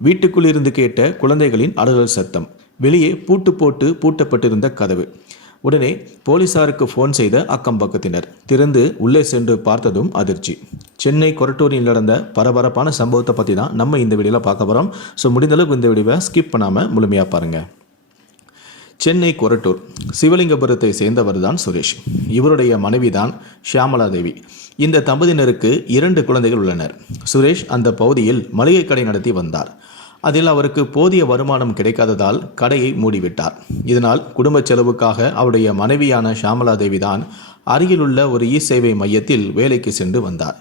வீட்டுக்குள் இருந்து கேட்ட குழந்தைகளின் அலறல் சத்தம். வெளியே பூட்டு போட்டு பூட்டப்பட்டிருந்த கதவு. உடனே போலீசாருக்கு ஃபோன் செய்த அக்கம் பக்கத்தினர். திறந்து உள்ளே சென்று பார்த்ததும் அதிர்ச்சி. சென்னை கொரட்டூரில் நடந்த பரபரப்பான சம்பவத்தை பற்றி தான் நம்ம இந்த வீடியோவில் பார்க்க போகிறோம் ஸோ முடிந்தளவுக்கு இந்த வீடியோவை ஸ்கிப் பண்ணாமல் முழுமையாக பாருங்கள் சென்னை கொரட்டூர் சிவலிங்கபுரத்தை சேர்ந்தவர் தான் சுரேஷ். இவருடைய மனைவிதான் ஷியாமலா தேவி இந்த தம்பதியினருக்கு இரண்டு குழந்தைகள் உள்ளனர். சுரேஷ் அந்த பகுதியில் மளிகை கடை நடத்தி வந்தார். அதில் அவருக்கு போதிய வருமானம் கிடைக்காததால் கடையை மூடிவிட்டார். இதனால் குடும்ப செலவுக்காக அவருடைய மனைவியான ஷியாமலா தேவி தான் அருகிலுள்ள ஒரு இ சேவை மையத்தில் வேலைக்கு சென்று வந்தார்.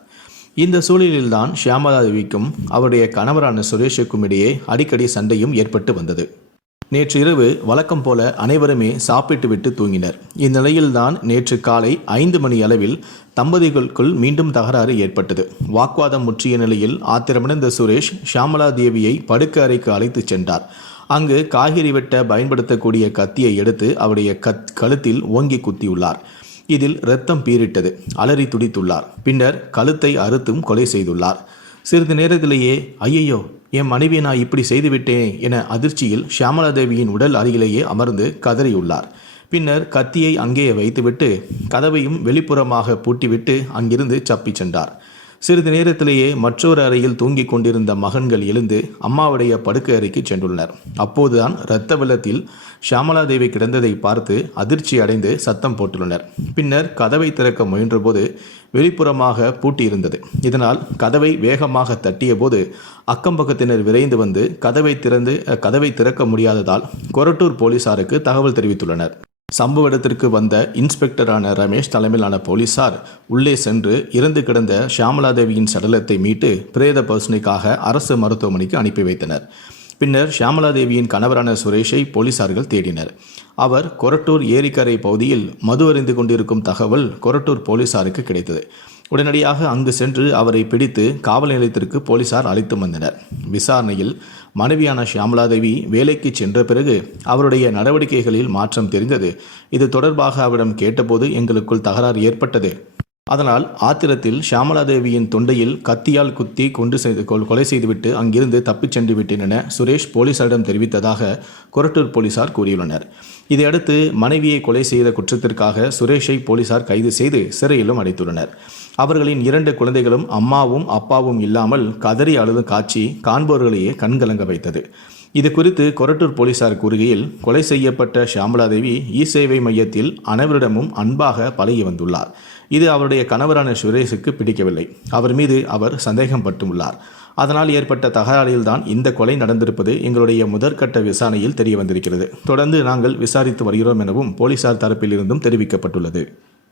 இந்த சூழலில்தான் ஷியாமலா தேவிக்கும் அவருடைய கணவரான சுரேஷுக்கும் இடையே அடிக்கடி சண்டையும் ஏற்பட்டு வந்தது. நேற்று இரவு வழக்கம் போல அனைவருமே சாப்பிட்டு விட்டு தூங்கினர். இந்நிலையில்தான் நேற்று காலை ஐந்து மணி அளவில் தம்பதிகளுக்குள் மீண்டும் தகராறு ஏற்பட்டது. வாக்குவாதம் முற்றிய நிலையில் ஆத்திரமடைந்த சுரேஷ் ஷியாமலா தேவியை படுக்க அறைக்கு அழைத்துச் சென்றார். அங்கு காய்கறி வெட்ட பயன்படுத்தக்கூடிய கத்தியை எடுத்து அவருடைய கத் கழுத்தில் ஓங்கி குத்தியுள்ளார். இதில் இரத்தம் பீரிட்டது அலறி துடித்துள்ளார். பின்னர் கழுத்தை அறுத்தும் கொலை செய்துள்ளார். சிறிது நேரத்திலேயே ஐயையோ என் மனைவியை நான் இப்படி செய்துவிட்டேன் என அதிர்ச்சியில் ஷியாமலா தேவியின் உடல் அருகிலேயே அமர்ந்து கதறியுள்ளார். பின்னர் கத்தியை அங்கேயே வைத்துவிட்டு கதவையும் வெளிப்புறமாக பூட்டிவிட்டு அங்கிருந்து சப்பி சென்றார். சிறிது நேரத்திலேயே மற்றொரு அறையில் தூங்கிக் கொண்டிருந்த மகன்கள் எழுந்து அம்மாவுடைய படுக்கை அறைக்கு சென்றுள்ளனர். அப்போதுதான் இரத்த வெள்ளத்தில் ஷியாமலா தேவி கிடந்ததை பார்த்து அதிர்ச்சி அடைந்து சத்தம் போட்டுள்ளனர். பின்னர் கதவை திறக்க முயன்றபோது வெளிப்புறமாக பூட்டியிருந்தது. இதனால் கதவை வேகமாக தட்டிய போது அக்கம்பக்கத்தினர் விரைந்து வந்து கதவை திறந்து கதவை திறக்க முடியாததால் கொரட்டூர் போலீசாருக்கு தகவல் தெரிவித்துள்ளனர். சம்பவ இடத்திற்கு வந்த இன்ஸ்பெக்டரான ரமேஷ் தலைமையிலான போலீசார் உள்ளே சென்று இறந்து கிடந்த ஷியாமலாதேவியின் சடலத்தை மீட்டு பிரேத பரிசனைக்காக அரசு மருத்துவமனைக்கு அனுப்பி வைத்தனர். பின்னர் ஷியாமலாதேவியின் கணவரான சுரேஷை போலீசார்கள் தேடினர். அவர் கொரட்டூர் ஏரிக்கரை பகுதியில் மது அறிந்து கொண்டிருக்கும் தகவல் கொரட்டூர் போலீசாருக்கு கிடைத்தது. உடனடியாக அங்கு சென்று அவரை பிடித்து காவல் நிலையத்திற்கு போலீசார் அழைத்து வந்தனர். விசாரணையில் மனைவியான ஷியாமலாதேவி வேலைக்கு சென்ற பிறகு அவருடைய நடவடிக்கைகளில் மாற்றம் தெரிந்தது. இது தொடர்பாக அவரிடம் கேட்டபோது எங்களுக்குள் தகராறு ஏற்பட்டது. அதனால் ஆத்திரத்தில் ஷியாமலாதேவியின் தொண்டையில் கத்தியால் குத்தி கொண்டு செய்து கொலை செய்துவிட்டு அங்கிருந்து தப்பிச் சென்று விட்டேன் என சுரேஷ் போலீசாரிடம் தெரிவித்ததாக கொரட்டூர் போலீசார் கூறியுள்ளனர். இதையடுத்து மனைவியை கொலை செய்த குற்றத்திற்காக சுரேஷை போலீசார் கைது செய்து சிறையிலும் அடைத்துள்ளனர். அவர்களின் இரண்டு குழந்தைகளும் அம்மாவும் அப்பாவும் இல்லாமல் கதறி அழுது காட்சி காண்பவர்களையே கண்கலங்க வைத்தது. இது குறித்து கொரட்டூர் போலீசார் கூறுகையில் கொலை செய்யப்பட்ட ஷியாமலாதேவி இ சேவை மையத்தில் அனைவரிடமும் அன்பாக பழகி வந்துள்ளார். இது அவருடைய கணவரான சுரேஷுக்கு பிடிக்கவில்லை. அவர் மீது அவர் சந்தேகம் பட்டுள்ளார். அதனால் ஏற்பட்ட தகராறில்தான் இந்த கொலை நடந்திருப்பது எங்களுடைய முதற்கட்ட விசாரணையில் தெரிய வந்திருக்கிறது தொடர்ந்து நாங்கள் விசாரித்து வருகிறோம் எனவும் போலீசார் தரப்பிலிருந்தும் தெரிவிக்கப்பட்டுள்ளது.